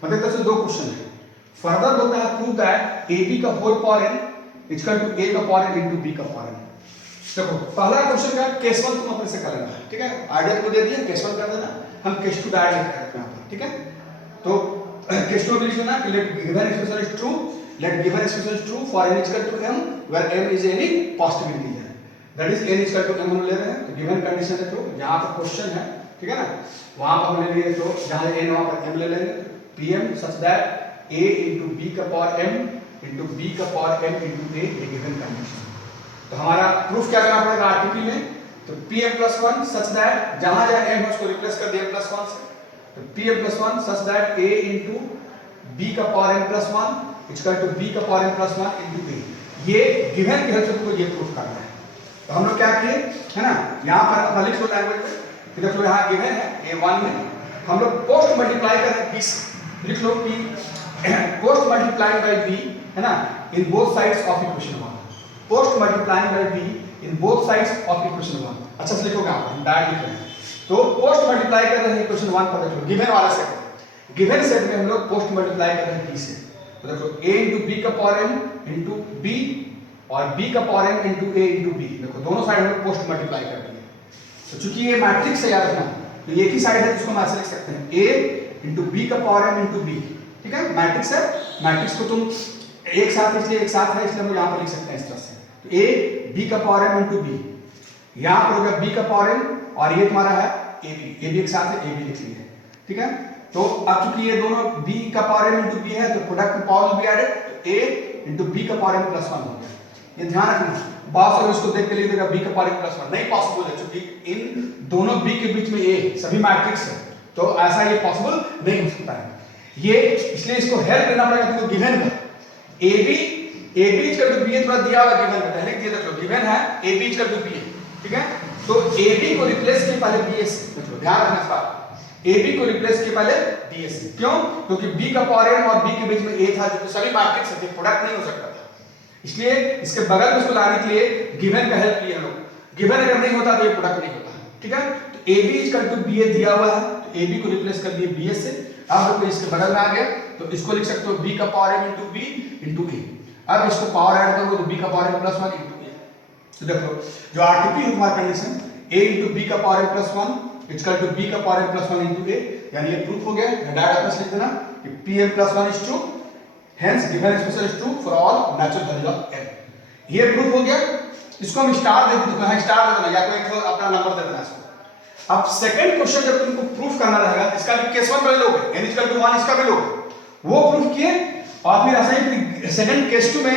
मतलब तरह से दो क्वेश्चन है। फर्दर होता है प्रूव दैट AB का whole power n is equal to A का पावर n into B का पावर n। देखो पहला क्वेश्चन का केस 1 तुम अपने से कर लेना, ठीक है, आइडिया को दे दिया, केस 1 कर देना, हम केस 2 डायरेक्ट लिख रहे हैं यहाँ पर, ठीक है। तो केस 2 में लिख लेना कि let given expression is true, let given expression is true for n is equal to m where m is any positive integer, that is n is equal to m हम ले रहे हैं, तो गिवन कंडीशन है, तो जहां पर question है, ठीक है ना, वहां पर हम ले लिए, तो जहां n वहां पर m ले लेंगे, pm सच दैट a into b का पावर m into b का पावर m into a ये गिवन कंडीशन। तो हमारा प्रूफ क्या करना पड़ेगा आरटीपी में, तो pm+1 सच दैट जहां जहां m है उसको रिप्लेस कर दिया +1 से, तो pm+1 सच दैट a into b का power m+1 equal to b का पावर m+1 into a, ये गिवन की हेल्प से तुमको ये प्रूफ करना है। तो हम लोग क्या किए है ना, यहाँ पर अपना लिख लो लैंग्वेज में, कि देखो यहाँ गिवन है a1 में, हम लोग पोस्ट मल्टीप्लाई कर रहे हैं b से, लिख लो कि पोस्ट मल्टीप्लाइड बाय b है ना in both sides of equation 1, post multiplying by b in both sides of equation 1, अच्छा से लिखोगे आप, हम डायरेक्ट लिख रहे हैं। तो पोस्ट मल्टीप्लाई कर रहे हैं इक्वेशन 1 पर, देखो गिवन वाला सेट, गिवन सेट में हम लोग पोस्ट मल्टीप्लाई कर रहे हैं b से, तो देखो a इंटू बी का पावर m इंटू बी और b का power m into a into b, देखो दोनों साइड में पोस्ट मल्टीप्लाई कर दिए। तो चूंकि ये मैट्रिक्स है याद रखना, तो एक ही साइड है जिसको हम ऐसे लिख सकते हैं a इंटू बी का पावर m इंटू बी, ठीक है, मैट्रिक्स है, मैट्रिक्स को तुम एक साथ इसलिए एक साथ है इसलिए हम यहाँ पर लिख सकते हैं इस तरह से, तो a b का पावर m इंटू बी, यहाँ पर होगा b का पावर m और ये तुम्हारा है a b एक साथ है, a b लिख लिए, ठीक है। तो अब चूंकि ये दोनों b का पावर m इंटू बी है तो प्रोडक्ट में पावर विल बी एडेड, तो a इंटू बी का पावर m प्लस 1 हो गया। ये ध्यान रखना, बहुत सारे इसको देख के लिख देगा b का पावर m प्लस 1, नहीं पॉसिबल है क्योंकि इन दोनों b के बीच में a सभी मैट्रिक्स है, तो ऐसा ये पॉसिबल नहीं हो सकता है। ये इसलिए इसको हेल्प लेना पड़ेगा तुमको गिवन का, ab इक्वल टू b थोड़ा दिया हुआ गिवन का, लिख दिया, देख लो गिवन है ab इक्वल टू b, ठीक है। तो ab को रिप्लेस किए पहले bs से, देख लो ध्यान रखना इस बात, ab को रिप्लेस किए पहले bs से, क्यों? क्योंकि b का पावर m और b के बीच में a था जो कि सभी मैट्रिक्स थे, प्रोडक्ट नहीं हो सकता था, इसलिए इसके बगल में इसको लाने के लिए गिवन का हेल्प लिया हम लोग, गिवन अगर नहीं होता तो ये प्रोडक्ट नहीं होता, ठीक है। तो ab इक्वल टू ba दिया हुआ है, तो ab को रिप्लेस कर दिए bs से, अब देखो इसके बगल में आ गया तो इसको लिख सकते हो b का power m into b into a, अब इसको पावर ऐड करोगे तो b का power m plus 1 into a, तो देखो जो आरटीपी है तुम्हारा कंडीशन a इंटू b का power m plus 1 equal to b का power m plus 1 into a, यानी ये प्रूफ हो गया, डायरेक्ट आपस लिख देना कि pm plus 1 is true, hence given expression is true for all natural value of m, ये प्रूफ हो गया। इसको हम स्टार दे देते हैं, स्टार दे देना या कोई एक अपना नंबर दे देना इसको। अब सेकंड क्वेश्चन जब तुमको प्रूफ करना रहेगा, इसका भी केस 1 का लोगे, n इक्वल टू 1 इसका भी लोगे, वो प्रूफ किए और फिर ऐसा ही सेकंड केस 2 में